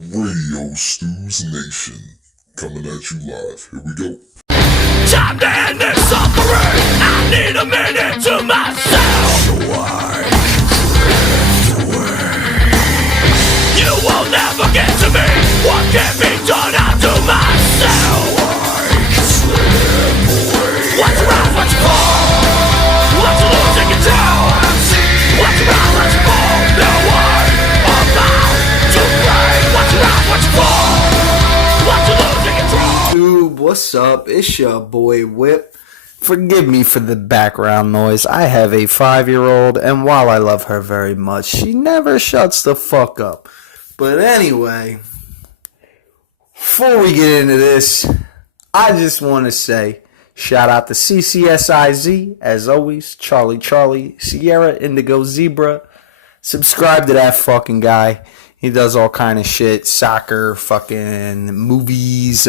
Radio Stews Nation, coming at you live. Here we go. Time to end this suffering. I need a minute to myself, so I can drift away. You will never get to me. What can be done, I'll do myself, so I can slip away. What's around, what's you fall? What's losing control? What's around, what's you fall? No one about to break. What's around, what's you fall? What's losing control? Dude, what's up? It's your boy Whip. Forgive me for the background noise. I have a 5-year-old, and while I love her very much, she never shuts the fuck up. But anyway, before we get into this, I just want to say, shout out to CCSIZ, as always, Charlie, Sierra, Indigo, Zebra. Subscribe to that fucking guy. He does all kind of shit, soccer, fucking movies,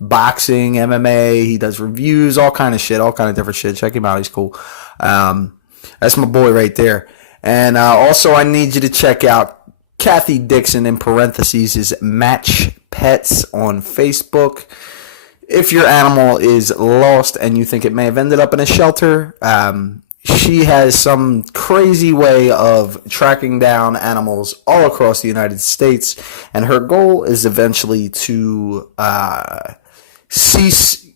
boxing, MMA. He does reviews, all kind of shit, all kind of different shit. Check him out, he's cool. That's my boy right there. And also I need you to check out Kathy Dixon, in parentheses, is Match Pets on Facebook. If your animal is lost and you think it may have ended up in a shelter, she has some crazy way of tracking down animals all across the United States, and her goal is eventually to cease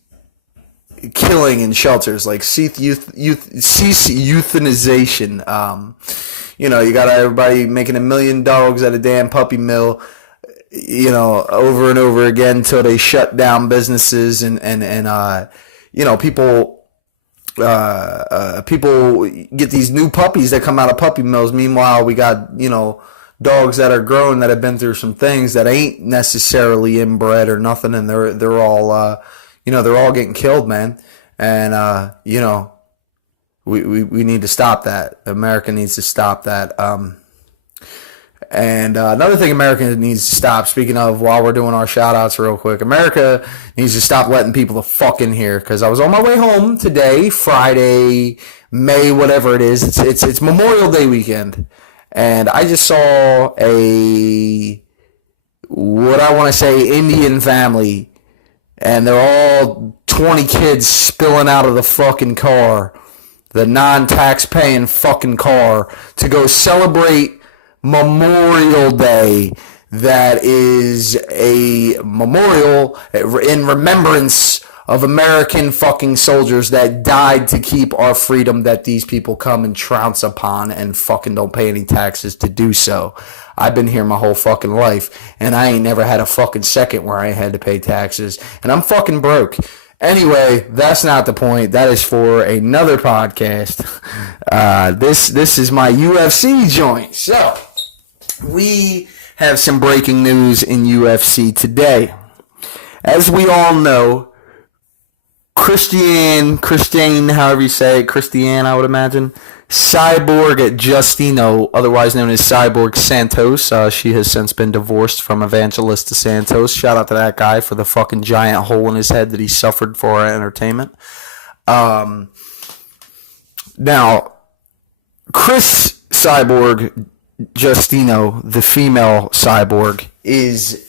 killing in shelters, like cease euthanization. You got everybody making 1 million dogs at a damn puppy mill, over and over again until they shut down businesses and people get these new puppies that come out of puppy mills. Meanwhile, we got, dogs that are grown that have been through some things that ain't necessarily inbred or nothing. And they're all, they're all getting killed, man. And, we need to stop that. America needs to stop that. And another thing America needs to stop, speaking of, while we're doing our shout-outs real quick, America needs to stop letting people the fuck in here, because I was on my way home today, Friday, May, whatever it is. It's Memorial Day weekend, and I just saw what I want to say, Indian family, and they're all 20 kids spilling out of the fucking car, the non-tax-paying fucking car, to go celebrate Memorial Day. That is a memorial in remembrance of American fucking soldiers that died to keep our freedom, that these people come and trounce upon and fucking don't pay any taxes to do so. I've been here my whole fucking life, and I ain't never had a fucking second where I had to pay taxes, and I'm fucking broke. Anyway, that's not the point. That is for another podcast. This is my UFC joint. So, we have some breaking news in UFC today. As we all know, Christiane, however you say it, Christiane, I would imagine, Cyborg Justino, otherwise known as Cyborg Santos. She has since been divorced from Evangelista Santos. Shout out to that guy for the fucking giant hole in his head that he suffered for our entertainment. Now, Chris Cyborg Justino, the female cyborg, is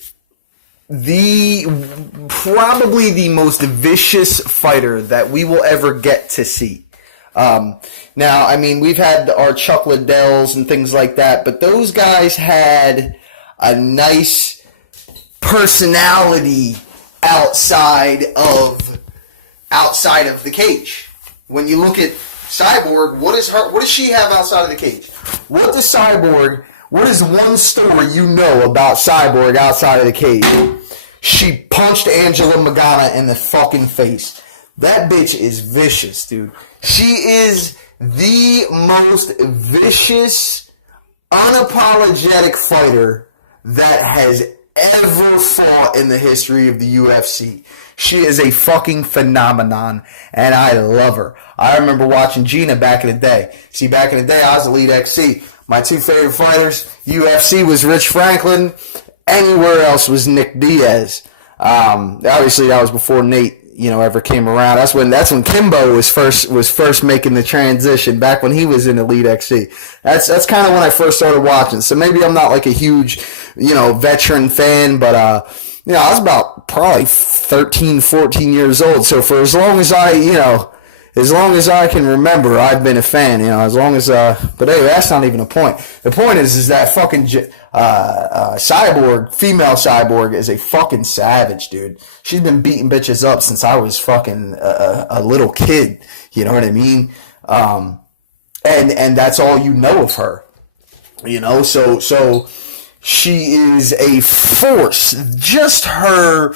probably the most vicious fighter that we will ever get to see. Now, I mean, we've had our Chuck Liddells and things like that, but those guys had a nice personality outside of the cage. When you look at Cyborg, what does she have outside of the cage? What is one story you know about Cyborg outside of the cage? She punched Angela Magana in the fucking face. That bitch is vicious, dude. She is the most vicious, unapologetic fighter that has ever fought in the history of the UFC. She is a fucking phenomenon, and I love her. I remember watching Gina back in the day. See, back in the day, I was Elite XC. My two favorite fighters, UFC was Rich Franklin. Anywhere else was Nick Diaz. Obviously, that was before Nate, ever came around. That's when Kimbo was first making the transition, back when he was in Elite XC. That's kind of when I first started watching. So maybe I'm not like a huge, veteran fan, but I was about probably 13, 14 years old. So for as long as I can remember, I've been a fan, as long as, but anyway, that's not even the point. The point is that fucking, Cyborg, female Cyborg is a fucking savage, dude. She's been beating bitches up since I was fucking a little kid. You know what I mean? And that's all you know of her, so she is a force. Just her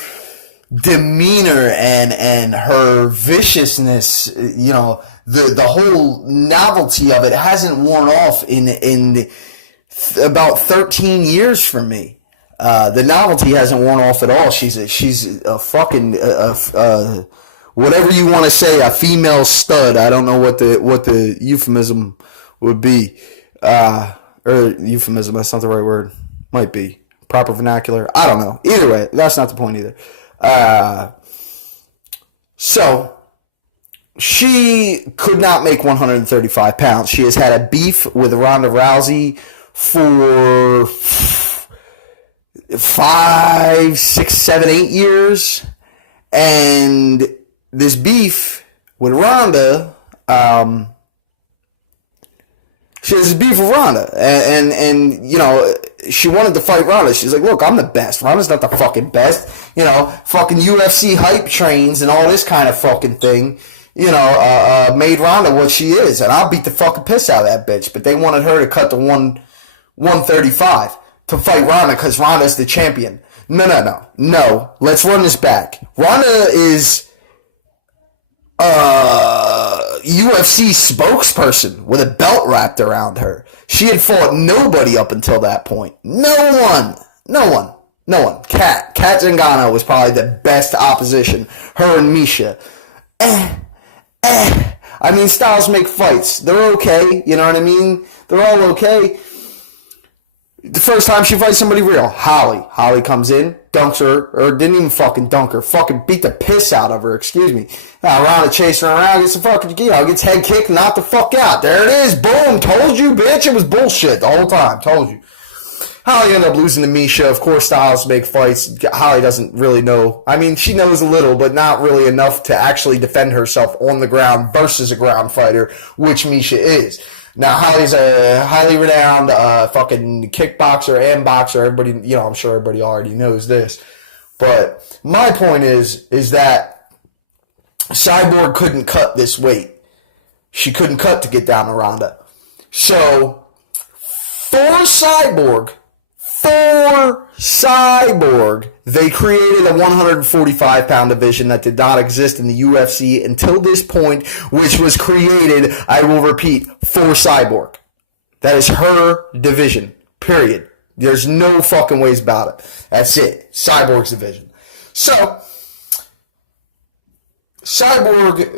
demeanor and her viciousness, the whole novelty of it hasn't worn off in about 13 years for me. The novelty hasn't worn off at all. She's a fucking whatever you want to say, a female stud. I don't know what the euphemism would be, or euphemism. That's not the right word. Might be proper vernacular. I don't know. Either way, that's not the point either. So she could not make 135 pounds. She has had a beef with Ronda Rousey for 5, 6, 7, 8 years. And this beef with Ronda, she has this beef with Ronda, and she wanted to fight Ronda. She's like, look, I'm the best. Ronda's not the fucking best. Fucking UFC hype trains and all this kind of fucking thing, made Ronda what she is. And I'll beat the fucking piss out of that bitch. But they wanted her to cut to 135 to fight Ronda because Ronda's the champion. No. Let's run this back. Ronda is UFC spokesperson with a belt wrapped around her. She had fought nobody up until that point. No one. Kat Zingano was probably the best opposition. Her and Misha. I mean, styles make fights. They're okay. You know what I mean? They're all okay. The first time she fights somebody real, Holly comes in, dunks her, or didn't even fucking dunk her, fucking beat the piss out of her, excuse me. Ronda chasing her around, gets the fucking, gets head kicked, knocked the fuck out. There it is, boom, told you, bitch, it was bullshit the whole time, told you. Holly ended up losing to Misha. Of course, styles make fights. Holly doesn't really know. I mean, she knows a little, but not really enough to actually defend herself on the ground versus a ground fighter, which Misha is. Now, Holly's a highly renowned fucking kickboxer and boxer. Everybody, I'm sure everybody already knows this. But my point is that Cyborg couldn't cut this weight. She couldn't cut to get down to Ronda. So, for Cyborg, they created a 145-pound division that did not exist in the UFC until this point, which was created, I will repeat, for Cyborg. That is her division, period. There's no fucking ways about it. That's it. Cyborg's division. So, Cyborg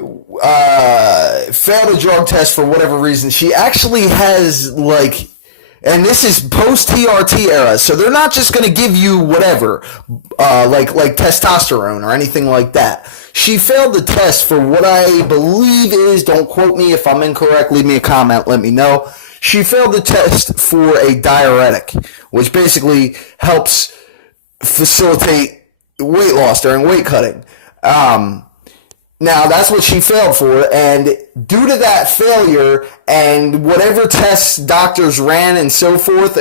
failed a drug test for whatever reason. She actually has, and this is post-TRT era, so they're not just going to give you whatever, like testosterone or anything like that. She failed the test for what I believe is, don't quote me if I'm incorrect, leave me a comment, let me know. She failed the test for a diuretic, which basically helps facilitate weight loss during weight cutting. Now, that's what she failed for, and due to that failure and whatever tests doctors ran and so forth,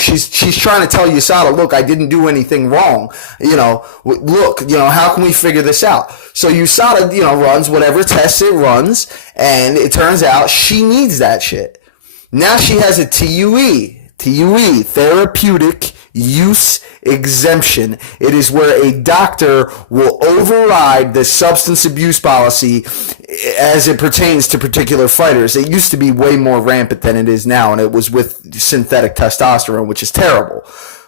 she's trying to tell USADA, look, I didn't do anything wrong. Look, how can we figure this out? So USADA, runs whatever tests it runs, and it turns out she needs that shit. Now she has a TUE, therapeutic use exemption. It is where a doctor will override the substance abuse policy as it pertains to particular fighters. It used to be way more rampant than it is now, and it was with synthetic testosterone, which is terrible.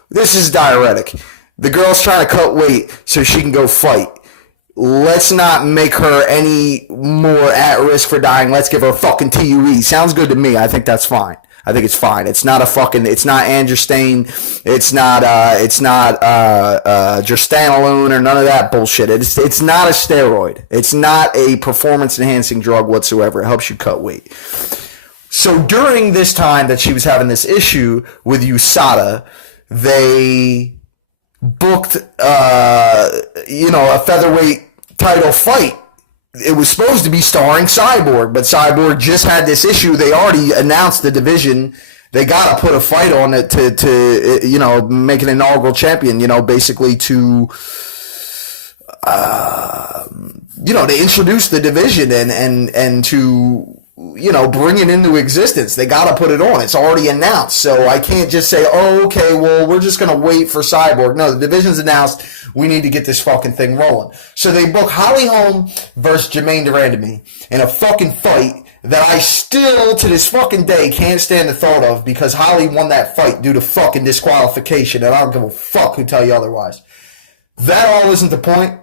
This is diuretic. The girl's trying to cut weight so she can go fight. Let's not make her any more at risk for dying. Let's give her fucking TUE. Sounds good to me. I think that's fine. I think it's fine. It's not Andrew Stain. It's not Gerstanolone or none of that bullshit. It's not a steroid. It's not a performance enhancing drug whatsoever. It helps you cut weight. So during this time that she was having this issue with USADA, they booked, a featherweight title fight. It was supposed to be starring Cyborg, but Cyborg just had this issue. They already announced the division. They got to put a fight on it to make an inaugural champion, basically to, to introduce the division and to, bring it into existence. They got to put it on. It's already announced. So I can't just say, oh, okay, well, we're just going to wait for Cyborg. No, the division's announced. We need to get this fucking thing rolling. So they book Holly Holm versus Germaine De Randamie in a fucking fight that I still, to this fucking day, can't stand the thought of, because Holly won that fight due to fucking disqualification, and I don't give a fuck who tell you otherwise. That all isn't the point.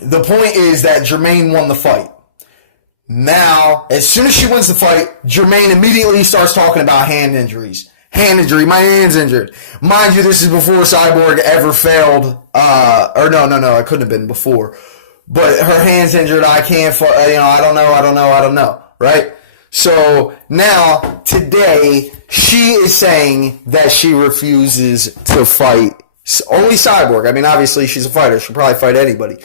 The point is that Germaine won the fight. Now, as soon as she wins the fight, Germaine immediately starts talking about hand injuries. Hand injury, my hand's injured. Mind you, this is before Cyborg ever failed. No, it couldn't have been before. But her hand's injured, I can't, I don't know, right? So, now, today, she is saying that she refuses to fight only Cyborg. I mean, obviously, she's a fighter. She'll probably fight anybody.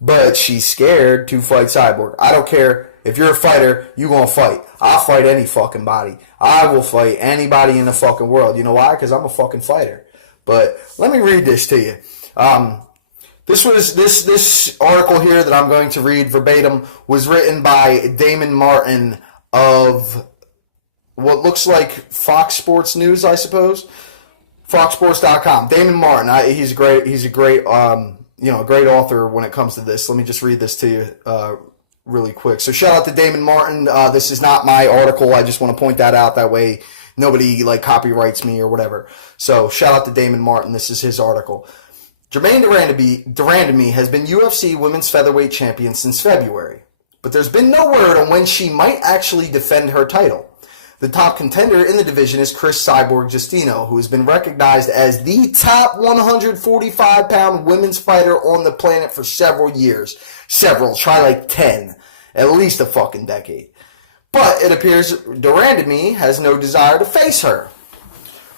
But she's scared to fight Cyborg. I don't care. If you're a fighter, you're going to fight. I'll fight any fucking body. I will fight anybody in the fucking world. You know why? Because I'm a fucking fighter. But let me read this to you. This article here that I'm going to read verbatim was written by Damon Martin of what looks like Fox Sports News, I suppose. FoxSports.com. Damon Martin. He's a great great author when it comes to this. Let me just read this to you really quick. So shout out to Damon Martin. This is not my article. I just want to point that out. That way nobody copyrights me or whatever. So shout out to Damon Martin. This is his article. Germaine De Randamie has been UFC Women's Featherweight Champion since February, but there's been no word on when she might actually defend her title. The top contender in the division is Chris Cyborg Justino, who has been recognized as the top 145-pound women's fighter on the planet for several years. Try 10. At least a fucking decade. But it appears De Randamie has no desire to face her.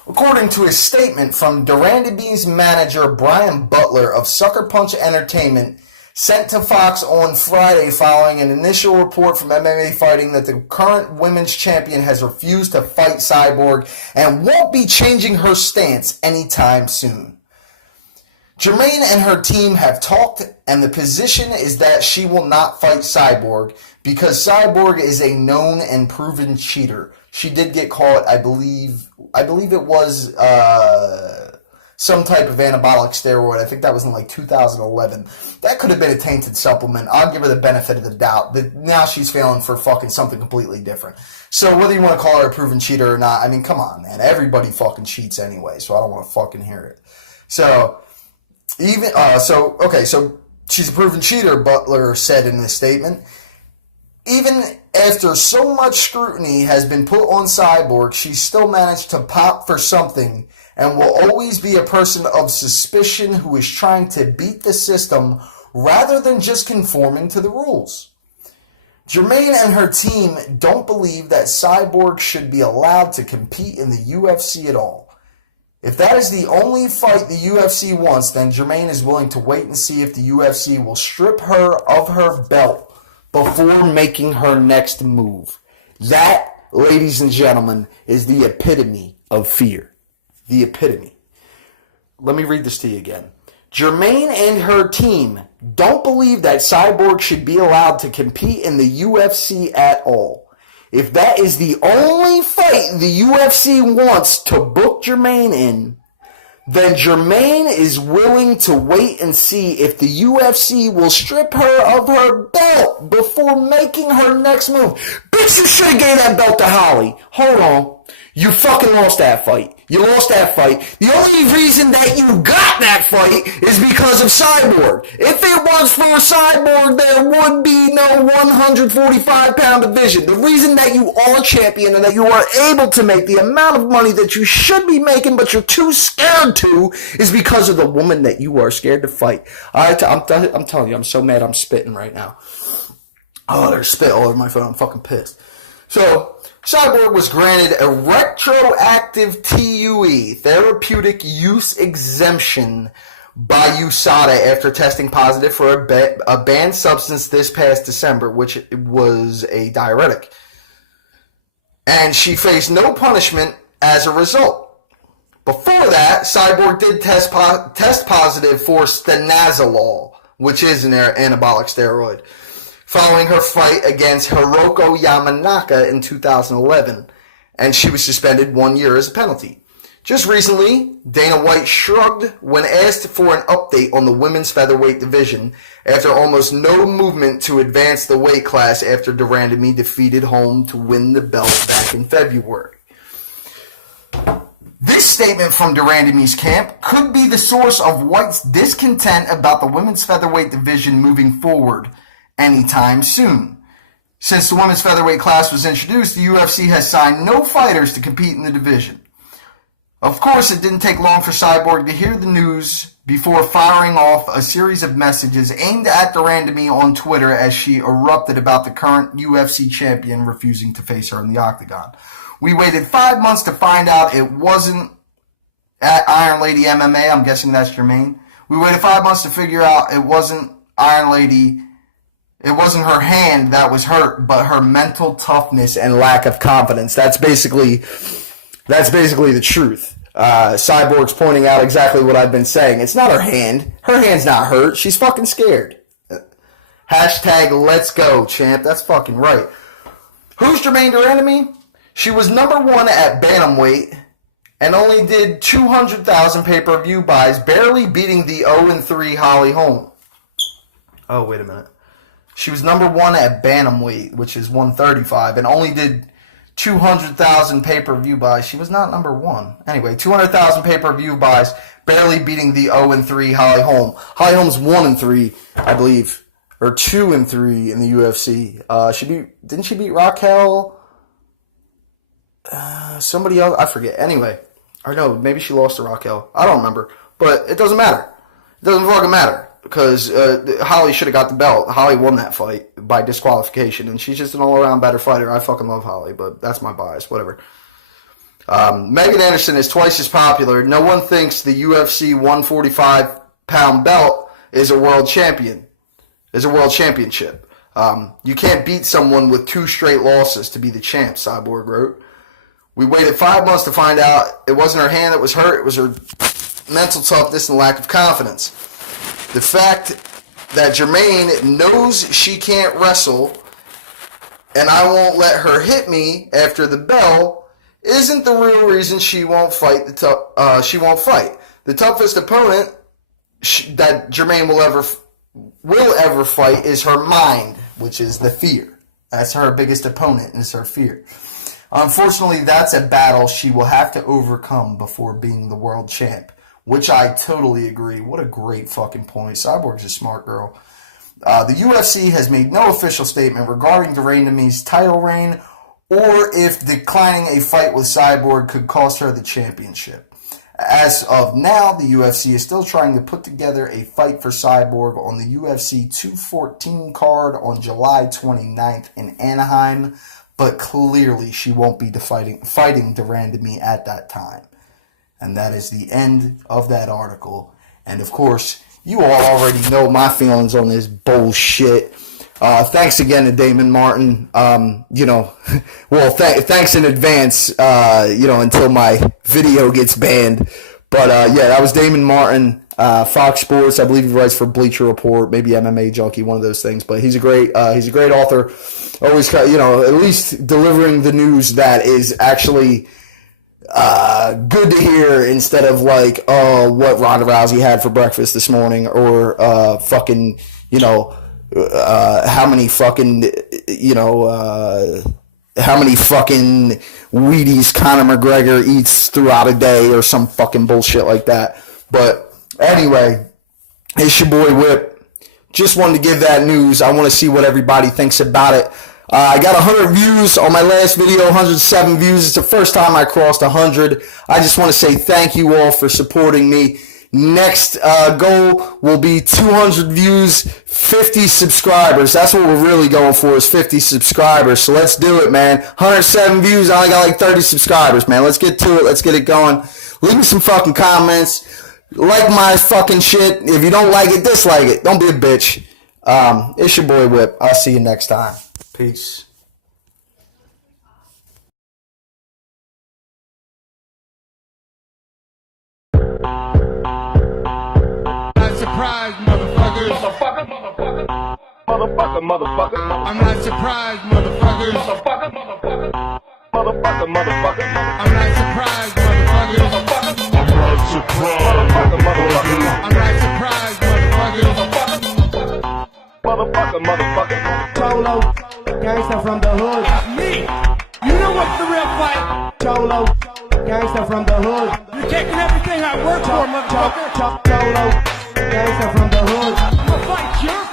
According to a statement from De Randamie's manager Brian Butler of Sucker Punch Entertainment, sent to Fox on Friday following an initial report from MMA Fighting that the current women's champion has refused to fight Cyborg and won't be changing her stance anytime soon. Germaine and her team have talked, and the position is that she will not fight Cyborg because Cyborg is a known and proven cheater. She did get caught, I believe it was some type of anabolic steroid. I think that was in 2011. That could have been a tainted supplement. I'll give her the benefit of the doubt. But now she's failing for fucking something completely different. So whether you want to call her a proven cheater or not, I mean, come on, man. Everybody fucking cheats anyway, so I don't want to fucking hear it. So so she's a proven cheater, Butler said in this statement. Even after so much scrutiny has been put on Cyborg, she still managed to pop for something and will always be a person of suspicion who is trying to beat the system rather than just conforming to the rules. Germaine and her team don't believe that Cyborg should be allowed to compete in the UFC at all. If that is the only fight the UFC wants, then Germaine is willing to wait and see if the UFC will strip her of her belt before making her next move. That, ladies and gentlemen, is the epitome of fear. The epitome. Let me read this to you again. Germaine and her team don't believe that Cyborg should be allowed to compete in the UFC at all. If that is the only fight the UFC wants to book Germaine in, then Germaine is willing to wait and see if the UFC will strip her of her belt before making her next move. Bitch, you should have gave that belt to Holly. Hold on. You fucking lost that fight. You lost that fight. The only reason that you got that fight is because of Cyborg. If it was for Cyborg, there would be no 145-pound division. The reason that you are champion and that you are able to make the amount of money that you should be making, but you're too scared to, is because of the woman that you are scared to fight. I'm telling you, I'm so mad I'm spitting right now. Oh, there's spit all over my phone. I'm fucking pissed. So, Cyborg was granted a retroactive TUE, therapeutic use exemption, by USADA after testing positive for a banned substance this past December, which was a diuretic. And she faced no punishment as a result. Before that, Cyborg did test positive for stanozolol, which is an anabolic steroid, following her fight against Hiroko Yamanaka in 2011, and she was suspended 1 year as a penalty. Just recently, Dana White shrugged when asked for an update on the women's featherweight division after almost no movement to advance the weight class after De Randamie defeated Holm to win the belt back in February. This statement from De Randamie's camp could be the source of White's discontent about the women's featherweight division moving forward anytime soon. Since the women's featherweight class was introduced, the UFC has signed no fighters to compete in the division. Of course, it didn't take long for Cyborg to hear the news before firing off a series of messages aimed at De Randamie on Twitter as she erupted about the current UFC champion refusing to face her in the octagon. We waited 5 months to find out it wasn't at Iron Lady MMA. I'm guessing that's Germaine. We waited 5 months to figure out it wasn't Iron Lady. It wasn't her hand that was hurt, but her mental toughness and lack of confidence. That's basically the truth. Cyborg's pointing out exactly what I've been saying. It's not her hand. Her hand's not hurt. She's fucking scared. Hashtag let's go, champ. That's fucking right. Who's Germaine De Randamie? She was number 1 at bantamweight and only did 200,000 pay-per-view buys, barely beating the 0-3 Holly Holm. Oh, wait a minute. She was number 1 at bantamweight, which is 135, and only did 200,000 pay-per-view buys. She was not number 1. Anyway, 200,000 pay-per-view buys, barely beating the 0-3 Holly Holm. Holly Holm's 1-3, I believe, or 2-3 in the UFC. Didn't she beat Raquel? Somebody else, I forget. Anyway, or no, maybe she lost to Raquel. I don't remember, but it doesn't matter. It doesn't fucking matter. Because Holly should have got the belt. Holly won that fight by disqualification, and she's just an all-around better fighter. I fucking love Holly, but that's my bias. Whatever. Megan Anderson is twice as popular. No one thinks the UFC 145-pound belt is a world champion. Is a world championship. You can't beat someone with 2 straight losses to be the champ, Cyborg wrote. We waited 5 months to find out it wasn't her hand that was hurt. It was her mental toughness and lack of confidence. The fact that Germaine knows she can't wrestle and I won't let her hit me after the bell isn't the real reason she won't fight. She won't fight. The toughest opponent that Germaine will ever fight is her mind, which is the fear. That's her biggest opponent, is her fear. Unfortunately, that's a battle she will have to overcome before being the world champ. Which I totally agree. What a great fucking point. Cyborg's a smart girl. The UFC has made no official statement regarding De Randamie's title reign or if declining a fight with Cyborg could cost her the championship. As of now, the UFC is still trying to put together a fight for Cyborg on the UFC 214 card on July 29th in Anaheim, but clearly she won't be fighting De Randamie at that time. And that is the end of that article. And of course, you all already know my feelings on this bullshit. Thanks again to Damon Martin. Thanks in advance, until my video gets banned. But that was Damon Martin, Fox Sports. I believe he writes for Bleacher Report, maybe MMA Junkie, one of those things. But he's a great author. Always, at least delivering the news that is actually good to hear instead of like, what Ronda Rousey had for breakfast this morning, or how many fucking how many fucking Wheaties Conor McGregor eats throughout a day or some fucking bullshit like that. But anyway, it's your boy Whip. Just wanted to give that news. I want to see what everybody thinks about it. I got 100 views on my last video, 107 views. It's the first time I crossed 100. I just want to say thank you all for supporting me. Next goal will be 200 views, 50 subscribers. That's what we're really going for, is 50 subscribers. So let's do it, man. 107 views. I only got like 30 subscribers, man. Let's get to it. Let's get it going. Leave me some fucking comments. Like my fucking shit. If you don't like it, dislike it. Don't be a bitch. It's your boy Whip. I'll see you next time. Peace. Surprised, motherfuckers. Motherfucker. I'm not surprised, motherfuckers. Motherfucker. I'm not surprised, motherfuckers. I'm not surprised, motherfuckers. Cholo, gangsta from the hood. That's me. You know what's the real fight? Cholo, gangsta from the hood. You're taking everything I work for, motherfucker. Cholo, gangsta from the hood. I'm gonna fight you.